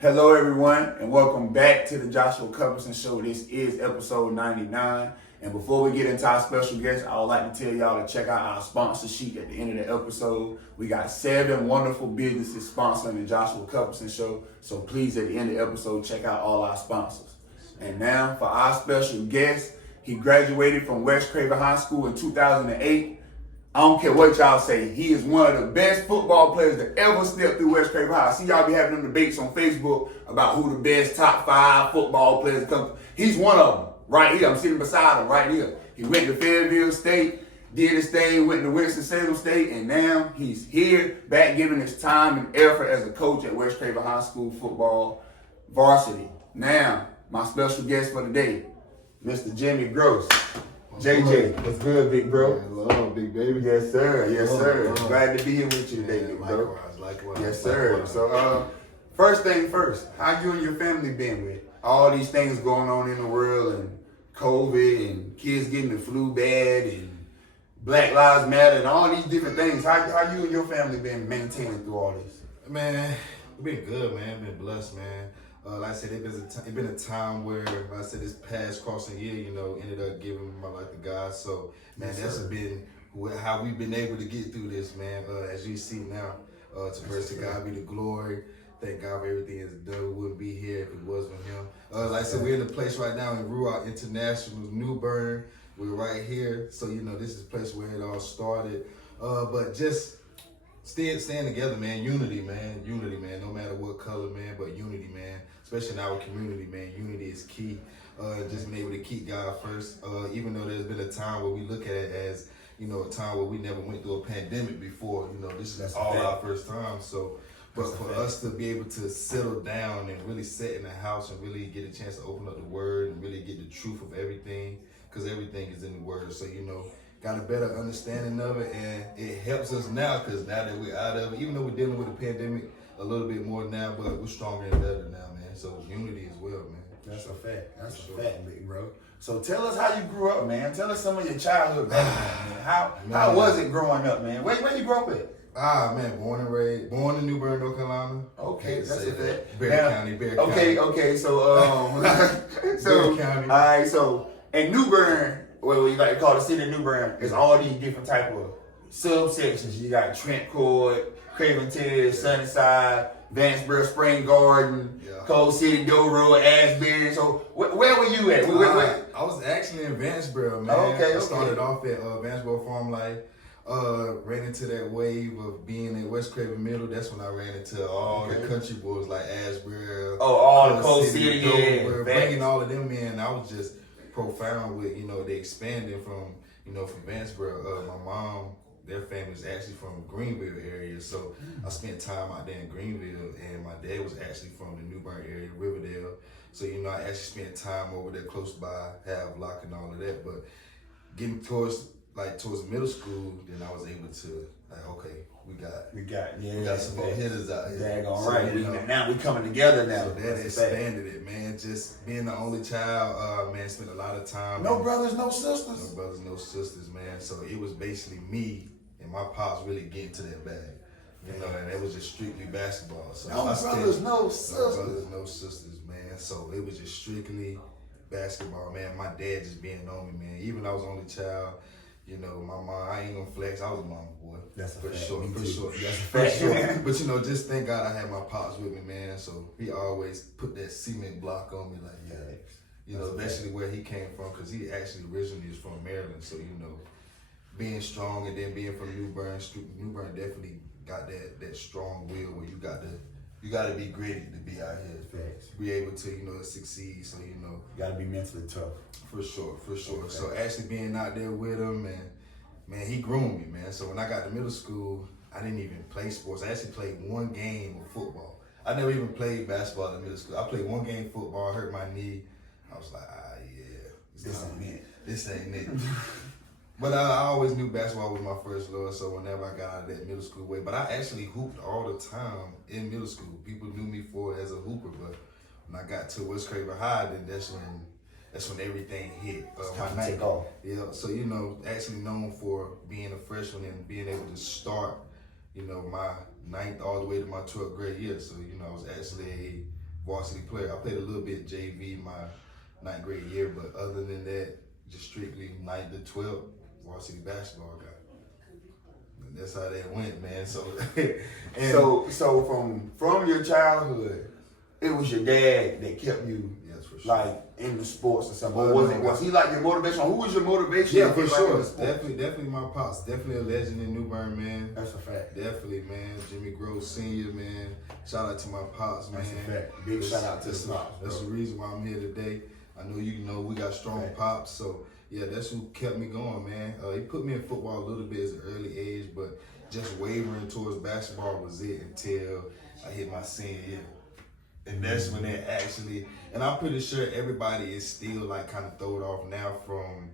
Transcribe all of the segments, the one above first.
Hello, everyone, and welcome back to the Joshua Cuthbertson Show. This is episode 99. And before we get into our special guest, I would like to tell y'all to check out our sponsor sheet at the end of the episode. We got 7 wonderful businesses sponsoring the Joshua Cuthbertson Show. So please, at the end of the episode, check out all our sponsors. And now for our special guest. He graduated from West Craven High School in 2008. I don't care what y'all say. He is one of the best football players that ever stepped through West Craven High. I see y'all be having them debates on Facebook about who the best top 5 football players come. He's one of them right here. I'm sitting beside him right here. He went to Fayetteville State, did his thing, went to Winston Salem State, and now he's here back giving his time and effort as a coach at West Craven High School football varsity. Now, my special guest for today, Mr. Jimmy J.J. What's good, big bro? Hello, big baby. Yes, sir. Yes, sir. Glad to be here with you today, big bro. Likewise. Yes, sir. So, first thing first, how you and your family been with all these things going on in the world and COVID and kids getting the flu bad and Black Lives Matter and all these different things? How you and your family been maintaining through all this? Man, we've been good, man. Been blessed, man. Like I said, it's been a time where, like I said, this past crossing year, ended up giving my life to God. So, man, that's been how we've been able to get through this, man. As you see now, to God be the glory. Thank God for everything that's done. We wouldn't be here if it wasn't him. Like I said, we're in a place right now in Rural International, New Bern. We're right here. So, this is the place where it all started. But just staying together, man. Unity, man. No matter what color, man, but unity, man. Especially in our community, man. Unity is key. Just being able to keep God first. Even though there's been a time where we look at it as, a time where we never went through a pandemic before. This is all our first time. So, but for us to be able to settle down and really sit in the house and really get a chance to open up the Word and really get the truth of everything, because everything is in the Word. So, got a better understanding of it, and it helps us now because now that we're out of it, even though we're dealing with the pandemic a little bit more now, but we're stronger and better now, man. So unity as well, man. That's a fact. That's a fact, big bro. So tell us how you grew up, man. Tell us some of your childhood background, man. How was it growing up, man? Where you grew up at? Man, born in New Bern, North Carolina. Okay, that's a fact. Bear County. Okay, so Bear County. All right, so in New Bern, what we like to call the city of New Bern, is all these different type of subsections. You got Trent Court, Craven Terrace, Sunnyside, Vanceboro, Spring Garden, Cold City, Dover, Asbury. So where were you at? I was actually in Vanceboro, man. Okay. I started off at Vanceboro Farm Life. Ran into that wave of being in West Craven Middle. That's when I ran into all the country boys like Asbury. All the Cold City, Dover, bringing all of them in. I was just profound with, they expanding from Vanceboro. My mom, their family is actually from Greenville area, so I spent time out there in Greenville, and my dad was actually from the New Bern area, Riverdale. So, I actually spent time over there close by, Havelock and all of that. But getting towards middle school, then I was able to, we got some more hitters out here. So, right. Now we coming together now. So that expanded it, man. Just being the only child, man, spent a lot of time. No brothers, no sisters. No brothers, no sisters, man. So it was basically me and my pops really getting to that bag. And it was just strictly basketball. So no brothers, no sisters. No brothers, no sisters, man. So it was just strictly basketball, man. My dad just being on me, man. Even though I was the only child, my mom, I ain't gonna flex. I was a mama boy. That's a for fact. sure. That's a fact. But just thank God I had my pops with me, man. So he always put that cement block on me, especially where he came from, because he actually originally is from Maryland. So being strong and then being from New Bern definitely got that strong will where you got to be gritty to be out here. Facts. Be able to succeed. So you got to be mentally tough. For sure. Okay. So actually being out there with him, and man, he groomed me, man. So when I got to middle school, I didn't even play sports. I actually played one game of football. I never even played basketball in middle school. I played one game of football, hurt my knee. I was like, this ain't it. But I always knew basketball was my first love, so whenever I got out of that middle school way, but I actually hooped all the time in middle school. People knew me for it as a hooper, but when I got to West Craven High, then that's when everything hit. Take off. Yeah, so actually known for being a freshman and being able to start, my 9th all the way to my 12th grade year. So I was actually varsity player. I played a little bit JV my 9th grade year, but other than that, just strictly 9th to 12th varsity basketball guy. And that's how that went, man. So, so from your childhood, it was your dad that kept you, yes, for sure. like in the sports or something. Or was he like your motivation? Who was your motivation? Yeah, for sure. Definitely my pops. Definitely a legend in New Bern, man. That's a fact. Definitely, man. Jimmy Grove Sr., man. Shout out to my pops, man. That's a fact. Big shout out to the pops. That's the reason why I'm here today. I know we got strong pops, so yeah, that's who kept me going, man. He put me in football a little bit at an early age, but just wavering towards basketball was it until I hit my senior year. And that's when they actually, and I'm pretty sure everybody is still like kind of thrown off now from,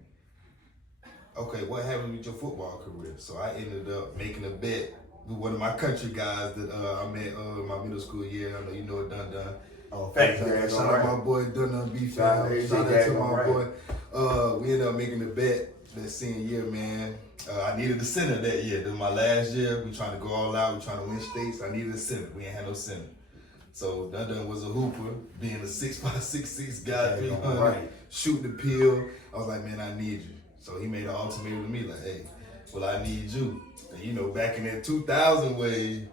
okay, what happened with your football career? So I ended up making a bet with one of my country guys that I met in my middle school year. I know you know it, Dun. Oh, thanks, Shout out my boy Dun B. Shout out to my boy. We ended up making a bet that senior year, man. I needed a center that year. This was my last year. We trying to go all out. We trying to win states. I needed a center. We ain't had no center. So Dun was a hooper, being a 6'5", 6'6" guy, 300, shoot the peel. I was like, man, I need you. So he made an ultimatum to me, like, hey, well, I need you. And you know, back in that 2000 way,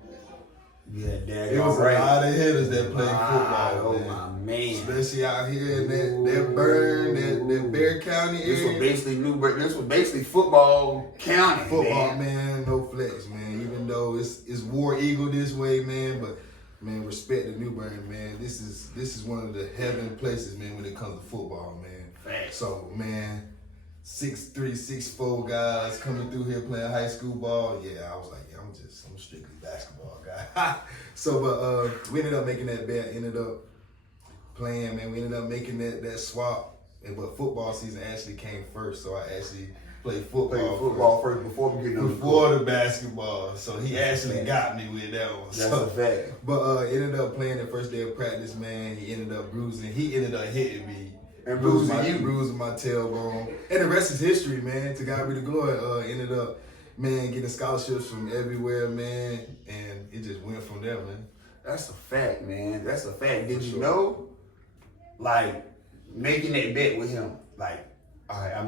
it was a lot of hitters that played football. Oh my man! Especially out here in that Burn, that Bear County area. This was basically football county. Football, man, no flex, man. Even though it's War Eagle this way, man, but man, respect to New Bern, man. This is one of the heaven places, man, when it comes to football, man. Facts. So, man, 6'3", 6'4" guys coming through here playing high school ball. Yeah, I was like, yeah, I'm strictly basketball guy. So, but we ended up making that bet. Ended up playing, man. We ended up making that swap. But football season actually came first, so I actually played football first before we get before the basketball. So he actually got me with that one. That's a fact. But ended up playing the first day of practice, man. He ended up bruising. He ended up hitting me. And bruising my tailbone. And the rest is history, man. To God be the glory. Ended up, man, getting scholarships from everywhere, man. And it just went from there, man. That's a fact, man. That's a fact. Did you know, like, making that bet with him, like, all right, I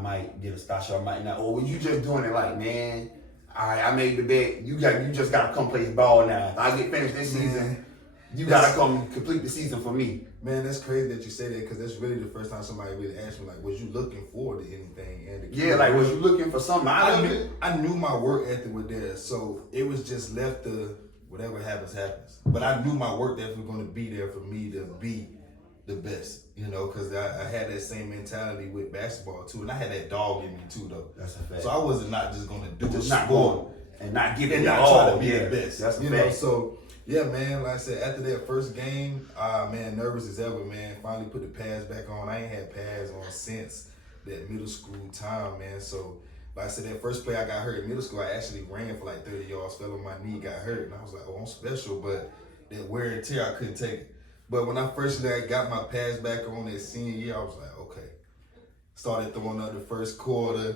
might get a scholarship, I might not. Or were you just doing it like, man, all right, I made the bet. You just gotta come play ball now. If I get finished this season, you gotta come complete the season for me. Man, that's crazy that you say that, because that's really the first time somebody really asked me, like, was you looking forward to anything? And like, was you looking for something? I knew my work ethic was there, so it was just left to whatever happens. But I knew my work ethic was going to be there for me to be the best, you know, because I had that same mentality with basketball too, and I had that dog in me too, though. That's a fact. So I was not just going to do just a not sport going and not giving and it not all. try to be the best. That's a you fact. know, so yeah, man, like I said, after that first game, man, nervous as ever, man. Finally put the pads back on. I ain't had pads on since that middle school time, man. So like I said, that first play I got hurt in middle school, I actually ran for like 30 yards, fell on my knee, got hurt, and I was like, oh, I'm special, but that wear and tear, I couldn't take it. But when I first got my pads back on that senior year, I was like, okay. Started throwing up the first quarter.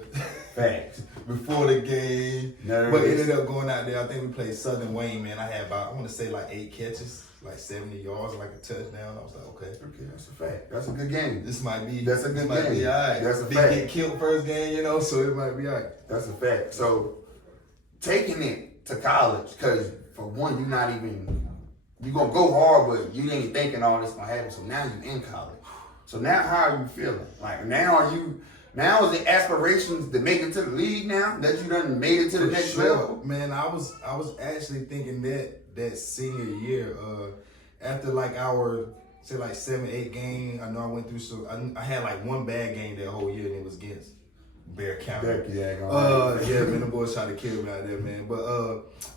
Facts. Before the game. Nervous. But ended up going out there. I think we played Southern Wayne, man. I had about, I want to say like 8 catches, like 70 yards, like a touchdown. I was like, okay. Okay, that's a fact. That's a good game. This might be. That's a good game. Be all right. That's a Didn't fact. get killed first game, you know, so it might be all right. That's a fact. So, taking it to college, because for one, you're going to go hard, but you ain't thinking all this going to happen. So now you're in college. So now how are you feeling? Like now is the aspirations to make it to the league now that you done made it to the next level? Man, I was actually thinking that senior year, after like our, say like 7-8 game, I know I went through, so I had like one bad game that whole year, and it was against Bear County. Yeah, man, the boys tried to kill me out there, man. But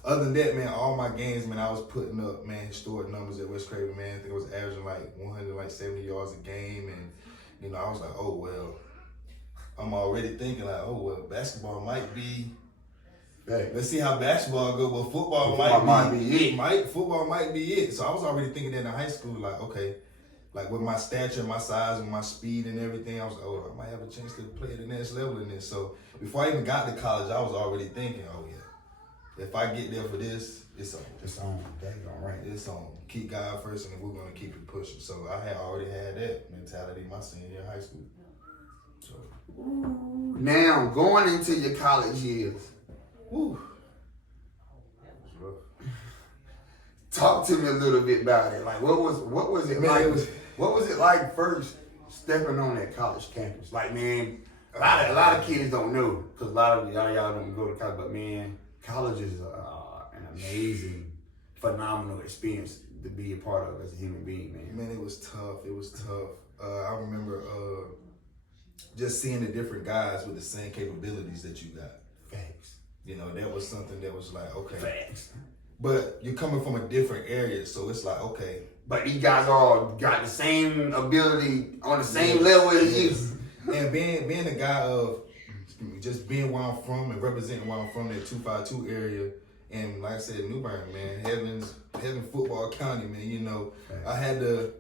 other than that, man, all my games, man, I was putting up, man, historic numbers at West Craven, man. I think I was averaging like 170 yards a game, and you know, I was like, oh well. I'm already thinking like, oh well, basketball might be. Hey. Let's see how basketball go, but football might be it. Football might be it. So I was already thinking that in high school, like, okay. Like with my stature, my size, and my speed and everything, I was like, oh, I might have a chance to play at the next level in this. So before I even got to college, I was already thinking, oh yeah, if I get there for this, it's on. It's on. Daggone right. It's on. Keep God first, and we're gonna keep it pushing. So I had already had that mentality my senior year of high school. So now going into your college years, talk to me a little bit about it. Like, what was it like? What was it like first stepping on that college campus? Like, man, a lot of kids don't know because a lot of y'all don't go to college, but man, college is an amazing, phenomenal experience to be a part of as a human being, man. Man, it was tough. It was tough. I remember just seeing the different guys with the same capabilities that you got. Facts. You know, that was something that was like, okay. Facts. But you're coming from a different area, so it's like, okay. But these guys all got the same ability on the same level as you. And being a guy of just being where I'm from and representing where I'm from, that 252 area, and like I said, New Bern, man, Heaven Football County, man, you know, Right. I had to,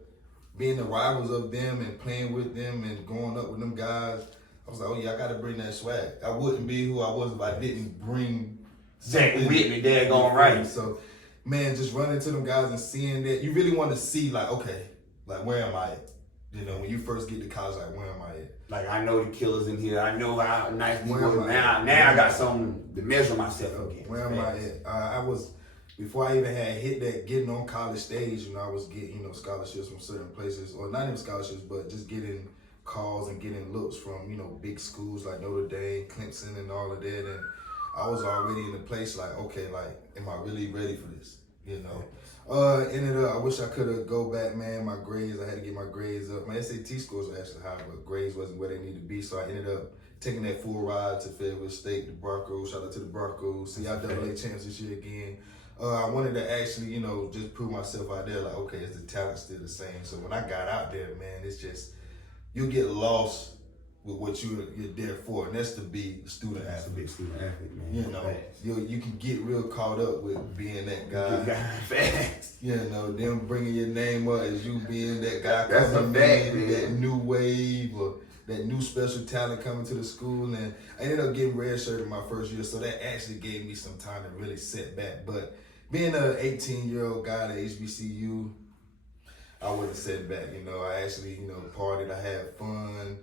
being the rivals of them and playing with them and growing up with them guys, I was like, oh yeah, I got to bring that swag. I wouldn't be who I was if I didn't bring Zach with me, daggone right. So, man, just running to them guys and seeing that, you really want to see, like, okay, like, where am I at? You know, when you first get to college, like, where am I at? Like, I know the killers in here. I know how nice these Where were. am I? Now I got something to measure myself against. Where am I at? I was, before I even had hit that getting on college stage, you know, I was getting, you know, scholarships from certain places, or not even scholarships, but just getting calls and getting looks from, you know, big schools like Notre Dame, Clemson, and all of that. And I was already in a place like, okay, like, am I really ready for this? You know? Ended up, I wish I could have go back, man. My grades, I had to get my grades up. My SAT scores were actually high, but grades wasn't where they needed to be. So I ended up taking that full ride to Fayetteville State, the Broncos. Shout out to the Broncos. CIAA champs this year again. I wanted to actually, you know, just prove myself out there. Like, okay, is the talent still the same? So when I got out there, man, it's just, you get lost with what you're there for, and that's to be a student That's a athlete. big student athlete, man. You know, you can get real caught up with being that guy. Facts. You know, them bringing your name up as you being that guy That's coming a fact, in, man. that new wave or that new special talent coming to the school. And I ended up getting redshirted my first year, so that actually gave me some time to really set back. But being an 18-year-old guy at HBCU, I wasn't set back. You know, I actually, you know, partied, I had fun.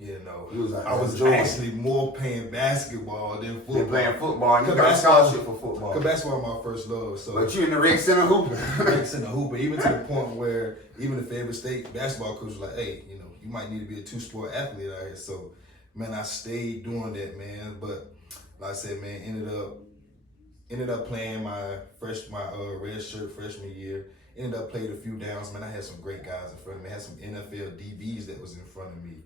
You know, I was actually more playing basketball than football. You're playing football, and you got a scholarship for football. Because basketball was my first love. So. But you in the rec center hooping. Rec center hooper, even to the point where even the Fayetteville State basketball coach was like, hey, you know, you might need to be a two-sport athlete out here. So, man, I stayed doing that, man. But like I said, man, ended up playing my red shirt freshman year. Ended up playing a few downs, man. I had some great guys in front of me. I had some NFL DBs that was in front of me.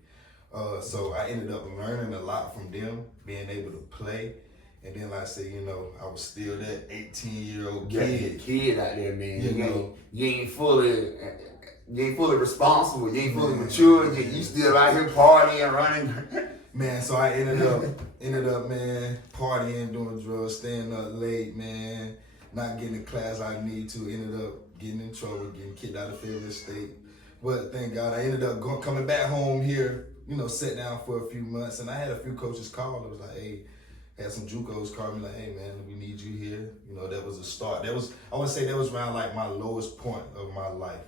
So I ended up learning a lot from them, being able to play. And then, like I said, you know, I was still that 18-year-old kid. Kid out there, man. You know, you ain't fully responsible. You ain't fully mature. You still out here partying, running. Man, so I ended up, man, partying, doing drugs, staying up late, man, not getting the class I need to. Ended up getting in trouble, getting kicked out of Fayetteville State. But thank God, I ended up coming back home here. You know, sat down for a few months, and I had a few coaches call. It was like, hey, had some JUCOs call me like, hey man, we need you here. You know, that was a start. I want to say that was around like my lowest point of my life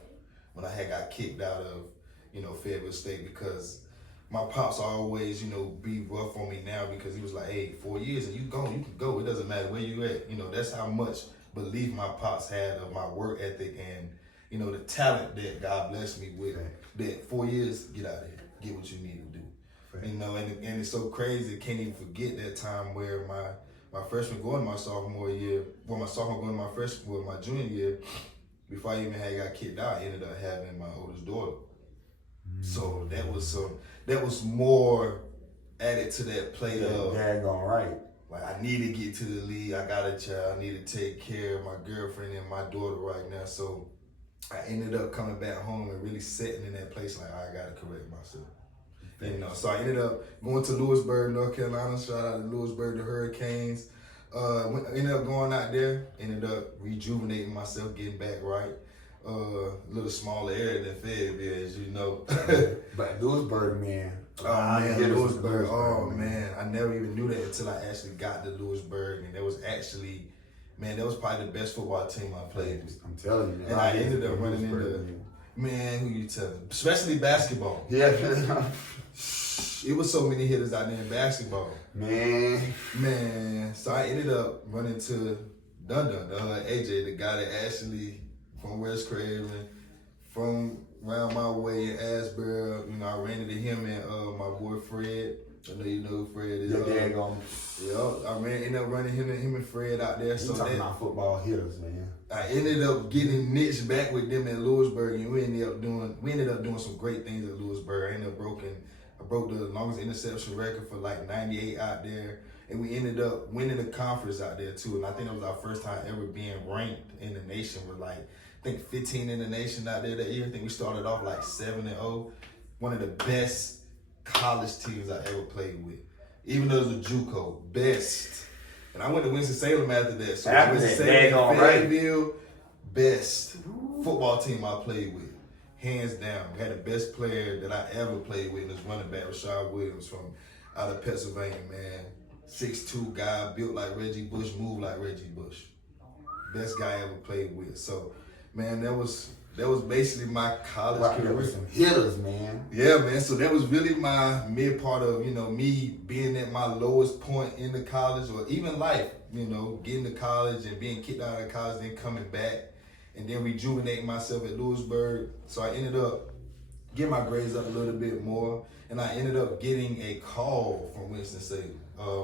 when I had got kicked out of, you know, Fayetteville State, because my pops always, you know, be rough on me now, because he was like, hey, 4 years and you can go. It doesn't matter where you at. You know, that's how much belief my pops had of my work ethic and, you know, the talent that God blessed me with. That 4 years, get out of here. Get what you need to do. Right. You know, and it's so crazy. I can't even forget that time where my freshman going to my sophomore year, my sophomore going to my junior year, before I even got kicked out, I ended up having my oldest daughter. So that was more added to that plate of daggone right. Like, I need to get to the league. I got a child. I need to take care of my girlfriend and my daughter right now. So I ended up coming back home and really sitting in that place like, I gotta correct myself. You know, so I ended up going to Lewisburg, North Carolina. Shout out to Lewisburg, the Hurricanes. Ended up going out there, ended up rejuvenating myself, getting back right. A little smaller area than Fayetteville, as you know. But Lewisburg, man. Lewisburg. Oh man, I never even knew that until I actually got to Lewisburg, and there was actually man, that was probably the best football team I played with. I'm telling you, man. And I ended up running into, man, who you telling? Especially basketball. Yeah. It was so many hitters out there in basketball. Man. So I ended up running to Dun AJ, the guy that actually from West Craven, from around my way in Asbury. You know, I ran into him and my boy Fred. I know you know who Fred is. I ended up running him and Fred out there. So talking about football hitters, man. I ended up getting niched back with them in Lewisburg, and we ended up doing some great things at Lewisburg. I broke the longest interception record for like 98 out there, and we ended up winning the conference out there too. And I think that was our first time ever being ranked in the nation. With like, I think 15 in the nation out there that year. I think we started off like 7-0. One of the best college teams I ever played with, even though it was a JUCO, best. And I went to Winston Salem after that. So Winston Salem, Fayetteville, best football team I played with, hands down. We had the best player that I ever played with, and this running back, Rashad Williams from out of Pennsylvania, man. 6'2" guy, built like Reggie Bush, moved like Reggie Bush. Best guy I ever played with. So, man, that was basically my college career. Some hitters, man. Yeah, man. So that was really my mid part of, me being at my lowest point in the college or even life, getting to college and being kicked out of college, then coming back and then rejuvenating myself at Lewisburg. So I ended up getting my grades up a little bit more, and I ended up getting a call from Winston Salem.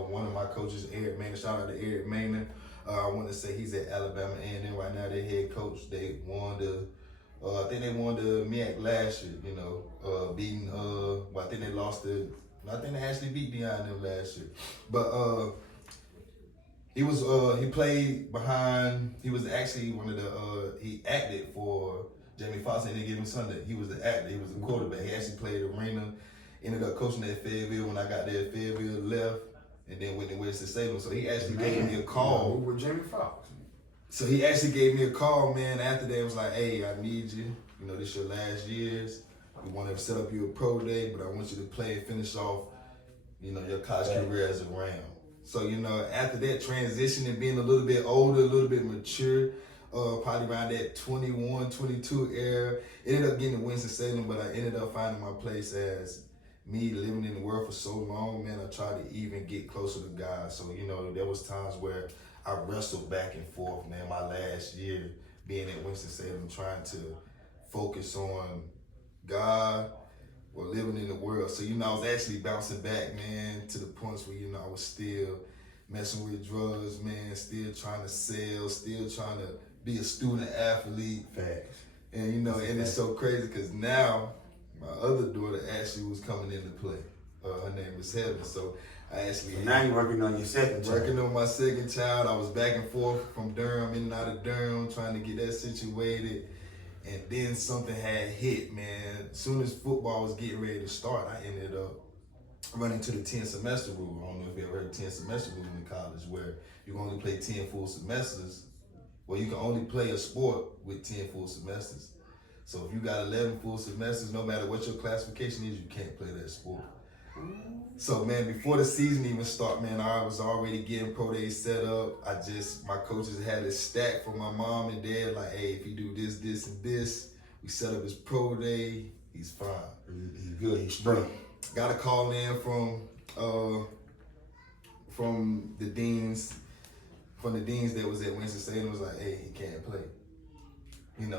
One of my coaches, Eric Maynard, shout out to Eric Maynard. I want to say he's at Alabama A&M right now. Their head coach. They won I think they won the MEAC last year, beating, I think they lost I think they actually beat Deion them last year. But he played behind, he was actually one of he acted for Jamie Foxx in Any Given Sunday. He was the actor, he was the quarterback. He actually played arena, ended up coaching at Fayetteville. When I got there, Fayetteville left, and then went to Winston Salem. So he actually gave me a call. With Jamie Foxx. So he actually gave me a call, man. After that, it was like, hey, I need you. This your last years. We want to set up you a pro day, but I want you to play and finish off, your college career as a Ram. So, after that transition and being a little bit older, a little bit mature, probably around that 21, 22 era, ended up getting to Winston-Salem, but I ended up finding my place as me living in the world for so long, man. I tried to even get closer to God. So, there was times where I wrestled back and forth, man, my last year being at Winston-Salem, trying to focus on God or living in the world. So, I was actually bouncing back, man, to the points where, I was still messing with drugs, man, still trying to sell, still trying to be a student athlete. Facts. And, and it's so crazy because now my other daughter actually was coming into play. Her name is Heaven. So now you're working on your second child. Working on my second child. I was back and forth from Durham, in and out of Durham, trying to get that situated. And then something had hit, man. As soon as football was getting ready to start, I ended up running to the 10 semester rule. I don't know if you ever heard of 10 semester rule in college, where you can only play 10 full semesters. Well, you can only play a sport with 10 full semesters. So if you got 11 full semesters, no matter what your classification is, you can't play that sport. So, man, before the season even start, man, I was already getting pro days set up. My coaches had it stacked for my mom and dad, like, hey, if you do this, this, and this, we set up his pro day, he's fine. He's good, he's straight. Got a call in from the deans that was at Winston-Salem, was like, hey, he can't play.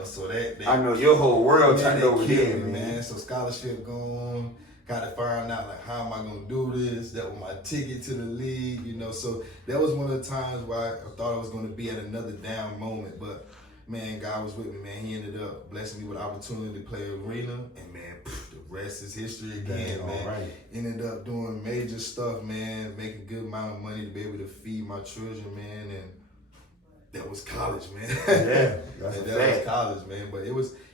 So that I know your whole world turned over there, man. So scholarship gone. Got to find out, like, how am I going to do this? That was my ticket to the league, So that was one of the times where I thought I was going to be at another down moment. But, man, God was with me, man. He ended up blessing me with the opportunity to play arena. And, man, the rest is history again, man. Right. Ended up doing major stuff, man. Making a good amount of money to be able to feed my children, man. And that was college, man. Yeah, that was college, man. But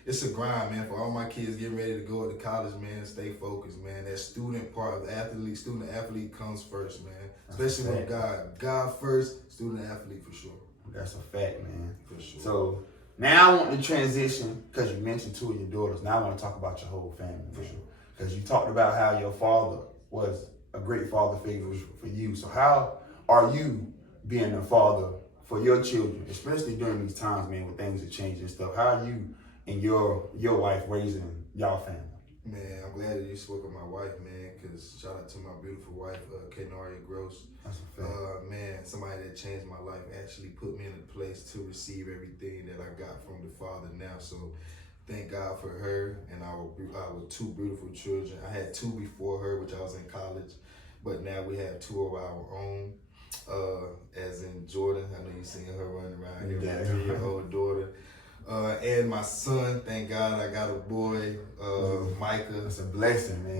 it's a grind, man, for all my kids getting ready to go to college, man. Stay focused, man. That student part of the student athlete comes first, man. Especially with God. God first, student athlete for sure. That's a fact, man. For sure. So now I want to transition, because you mentioned two of your daughters. Now I want to talk about your whole family. For sure. Because you talked about how your father was a great father figure for you. So how are you being a father for your children, especially during these times, man, when things are changing and stuff? How are you and your wife raising y'all family? Man, I'm glad that you spoke of my wife, man, because shout out to my beautiful wife, Kenaria Gross. That's a fact. Man, somebody that changed my life, actually put me in a place to receive everything that I got from the Father now. So thank God for her and our two beautiful children. I had two before her, which I was in college, but now we have two of our own. As in Jordan, I know you seen her running around here, my 3-year-old daughter. And my son, thank God I got a boy, Micah. It's a blessing, man.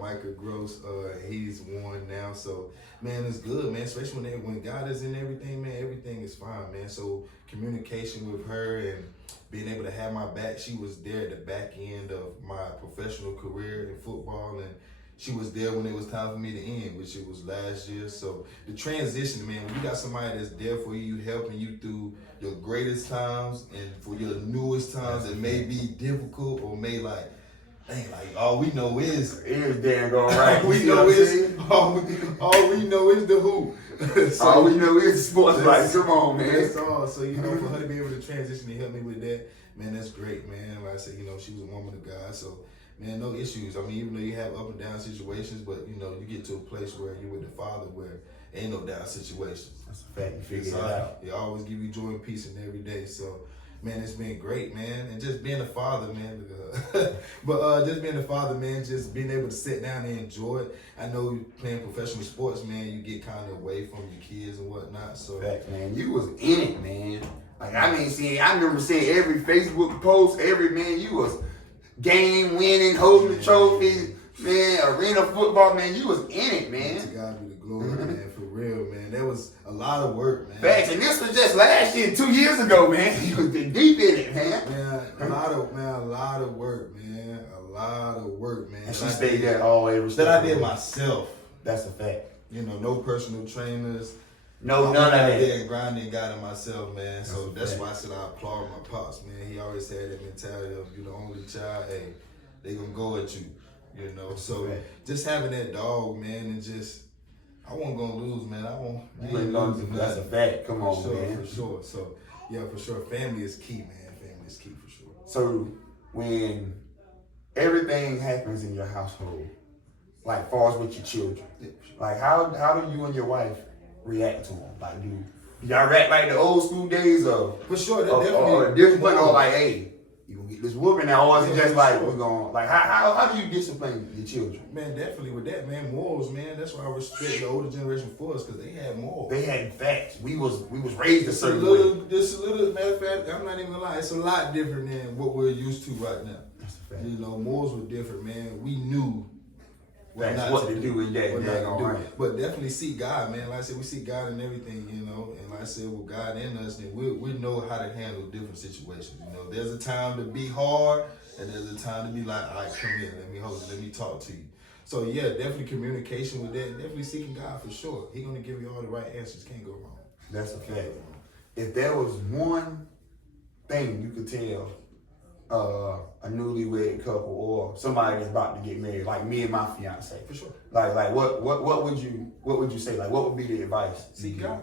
Micah Gross, he's 1 now. So, man, it's good, man. Especially when God is in everything, man, everything is fine, man. So communication with her and being able to have my back. She was there at the back end of my professional career in football, and she was there when it was time for me to end, which it was last year. So the transition, man, when you got somebody that's there for you, helping you through your greatest times and for your newest times that may be difficult or may like, dang, like all we know is damn going right. all we know is the who. So, all we know is sports. Like, come on, man. That's all. So, you know, for her to be able to transition and help me with that, man, that's great, man. Like I said, you know, she was a woman of God. So, man, no issues. I mean, even though you have up and down situations, but, you know, you get to a place where you're with the Father where ain't no down situations. That's a fact. You figure it out. He always give you joy and peace in every day. So, man, it's been great, man. And just being a father, man. Just being a father, man, just being able to sit down and enjoy it. I know playing professional sports, man, you get kind of away from your kids and whatnot. So, fact, man, you was in it, man. Like, I remember seeing every Facebook post, you was game winning, holding the trophy, man, arena football, man, you was in it, man. To God be the glory, man, for real, man. That was a lot of work, man. Facts, and this was just last year, 2 years ago, man. You was deep in it, man. Man, a lot of work, man. A lot of work, man. And she stayed there all the way. That I did myself. That's a fact. You know, no personal trainers. No, none of that. And grinding got it myself, man. So that's why I said I applaud my pops, man. He always had that mentality of you the only child, hey, they gonna go at you, you know. So just having that dog, man, and just I wasn't gonna lose, man. That's a fact. Come on, man. For sure. So yeah, for sure. Family is key, man. Family is key for sure. So when everything happens in your household, like far as with your children, like how do you and your wife react to them? Like, do y'all react like the old school days of for sure? Or discipline, or like, hey, you gonna get this whooping now, or is it just like we're going like how do you discipline your children? Man, definitely with that, man, morals, man. That's why I respect the older generation for us because they had morals. They had facts. We was raised a certain way. Just a little matter of fact, I'm not even gonna lie, it's a lot different than what we're used to right now. That's a fact. You know, morals were different, man. We knew what to do in that. But definitely seek God, man. Like I said, we seek God in everything, you know. And like I said, with God in us, then we know how to handle different situations. You know, there's a time to be hard, and there's a time to be like, all right, come here, let me hold you, let me talk to you. So yeah, definitely communication with that. Definitely seeking God for sure. He's gonna give you all the right answers. Can't go wrong. That's a fact. If there was one thing you could tell a newlywed couple or somebody that's about to get married, like me and my fiance, for sure. Like what would you say? Like, what would be the advice? Seek God.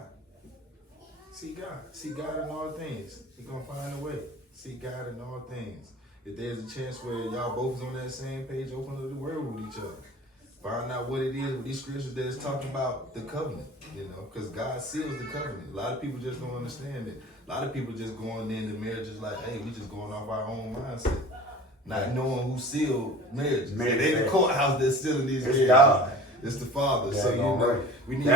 Seek God. Seek God in all things. He's gonna find a way. Seek God in all things. If there's a chance where y'all both is on that same page, open up the word with each other. Find out what it is with these scriptures that is talking about the covenant, you know, because God seals the covenant. A lot of people just don't understand it. A lot of people just going into marriages like, hey, we just going off our own mindset. Not knowing who sealed marriages. Man, they the courthouse that's sealing these marriages. God. It's the Father. Yeah, so, you know, we need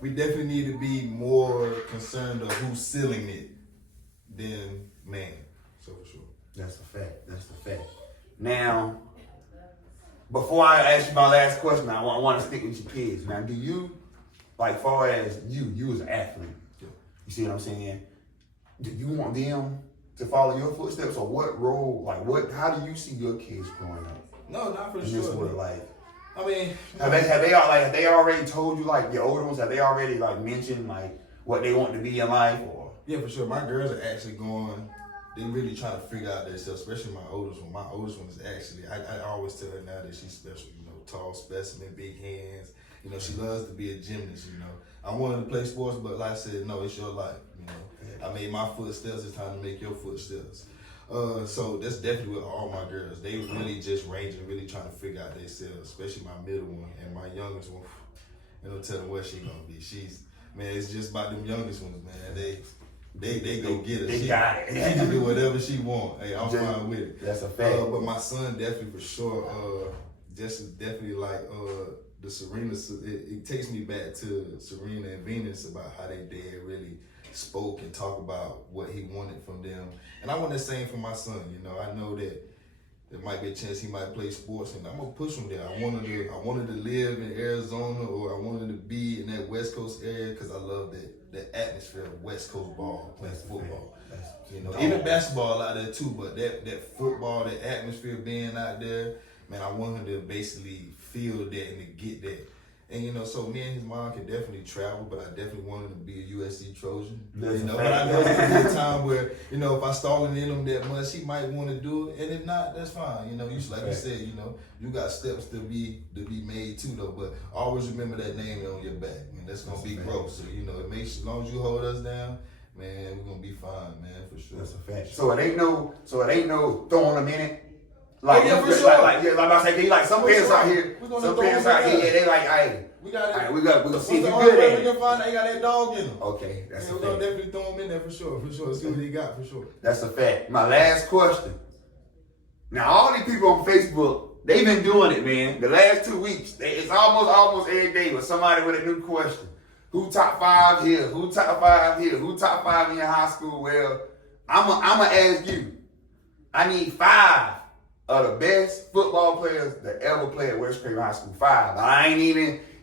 we definitely need to be more concerned of who's sealing it than man. So for sure. That's a fact. That's the fact. Now, before I ask you my last question, I want to stick with your kids. Now, do you, like, far as you as an athlete, you see what I'm saying? Do you want them to follow your footsteps, or what role, like, how do you see your kids growing up? No, not for in sure. This world, like, I mean, have they already told you, like, your older ones, have they already, like, mentioned, like, what they want to be in life, or? Yeah, for sure. My girls are actually going. They really trying to figure out themselves, especially my oldest one. My oldest one is actually, I always tell her now that she's special, you know, tall specimen, big hands, You know, she loves to be a gymnast, you know. I wanted to play sports, but like I said, no, it's your life, you know. I made my footsteps, it's time to make your footsteps. So that's definitely with all my girls. They really just ranging, really trying to figure out themselves, especially my middle one and my youngest one. You know, tell them what she gonna be. Man, it's just about them youngest ones, man. They go get her. They got it. She can do whatever she want. Hey, I'm fine with it. That's a fact. But my son definitely for sure, just definitely like the Serena. It takes me back to Serena and Venus about how they dad really spoke and talk about what he wanted from them. And I want the same for my son. You know, I know that there might be a chance he might play sports, and I'm gonna push him there. I wanted to live in Arizona, or I wanted to be in that West Coast area because I love that atmosphere of West Coast ball, playing football. You know, even basketball out there too, but that football, that atmosphere being out there, man, I want him to basically feel that and to get that. And you know, so me and his mom can definitely travel, but I definitely want him to be a USC Trojan. You know, but I know it's gonna be a time where, you know, if I stalling in him that much, he might want to do it, and if not, that's fine. You know, you like you said, you know, you got steps to be made too, though. But always remember that name on your back, and that's gonna be growth. So you know, it makes as long as you hold us down, man, we're gonna be fine, man, for sure. That's a fact. So it ain't no throwing them in it. Like, oh, yeah, for sure. Like I say, like some parents out here, they like, hey, we got it. We gonna see if you good at it. We gonna find out he got that dog in him. Okay, that's we're gonna definitely throw him in there for sure. See what he got for sure. That's a fact. My last question. Now, all these people on Facebook, they've been doing it, man. The last 2 weeks, it's almost every day with somebody with a new question. Who top 5 here? Who top 5 here? Who top 5 in your high school? Well, I'ma ask you. I need 5 of the best football players that ever played at West Craven High School. 5.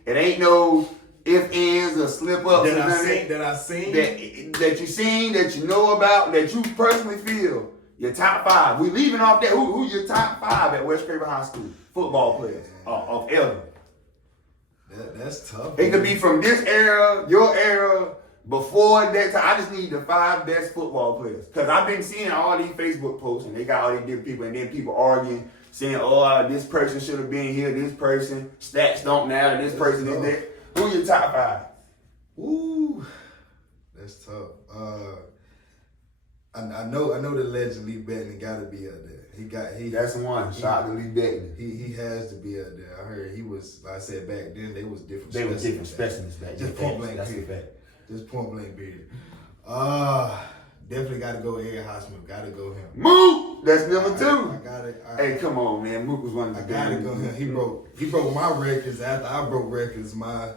It ain't no if, ands, or slip ups that I seen that you seen, that you know about, that you personally feel your top 5. We leaving off that. Who your top 5 at West Craven High School football players of ever? That's tough. It could be from this era, your era, before that time. I just need the 5 best football players. Because I've been seeing all these Facebook posts, and they got all these different people, and then people arguing, saying, oh, this person should have been here, this person, stats don't matter, this person is that. Who your top 5? Ooh, that's tough. I know the legend Lee Beckman got to be up there. That's the one. Shout out to Lee Beckman. He has to be up there. I heard he was, like I said, back then, they was different. They were different specimens back then. Just point blank. That's the fact. Just point blank period. Definitely got to go Ed Hosman. Got to go him. Mook! That's number 2. I got it. Hey, come on, man. Mook was one of the I got to go him. He broke my records after I broke records my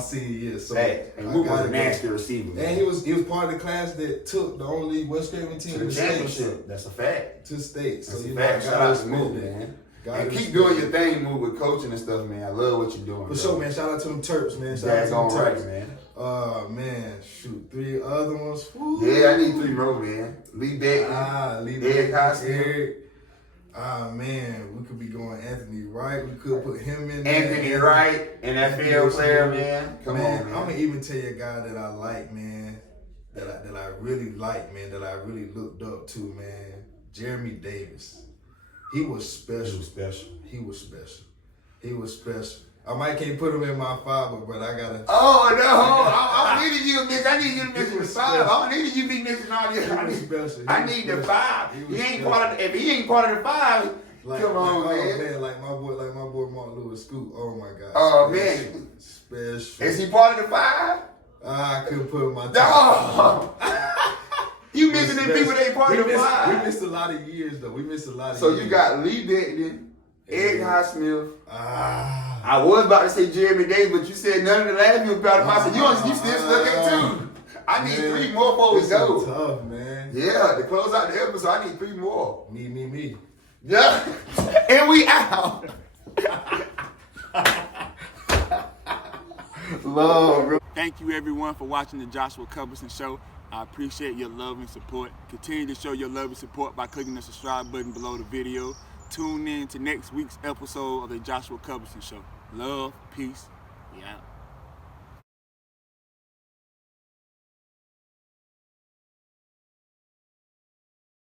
senior year. So and Mook was a nasty receiver, man. And he was part of the class that took the only West Craven team to the championship. That's a fact. To state. So you know, shout out to Mook, man. And keep doing your thing, Mook, with coaching and stuff, man. I love what you're doing. For sure, man. Shout out to them Terps, man. Shout out to them Terps, man. Man, shoot, 3 other ones. Woo. Yeah, I need 3 more, man. Lee Beckman, Ed Hosman. Man, we could be going Anthony Wright. We could put him in there. Anthony Wright, NFL player, man. Come on, man. I'm gonna even tell you a guy that I like, man. That I really like, man. That I really looked up to, man. Jeremy Davis. He was special. He was special. I might can't put him in my 5, but I gotta. Oh no! I needed you to miss. I need you to miss the 5. I needed you to be missing all this. I need the 5. He ain't part of. If he ain't part of the 5, come on, man. Like my boy Mark Lewis Scoop. Oh my God. Oh man. Special. Is he part of the 5? I couldn't put him in my top. You missing them people that ain't part of the 5. We missed a lot of years though. So you got Lee Beckman, Ed Highsmith. I was about to say Jeremy Davis, but you said none of the last people about him. I said, you still stuck at 2. I need 3 more before we go. Tough, man. Yeah, to close out the episode, I need 3 more. Me. Yeah. And we out. Love, bro. Thank you, everyone, for watching the Joshua Cuthbertson Show. I appreciate your love and support. Continue to show your love and support by clicking the subscribe button below the video. Tune in to next week's episode of the Joshua Cuthbertson Show. Love, peace, we out.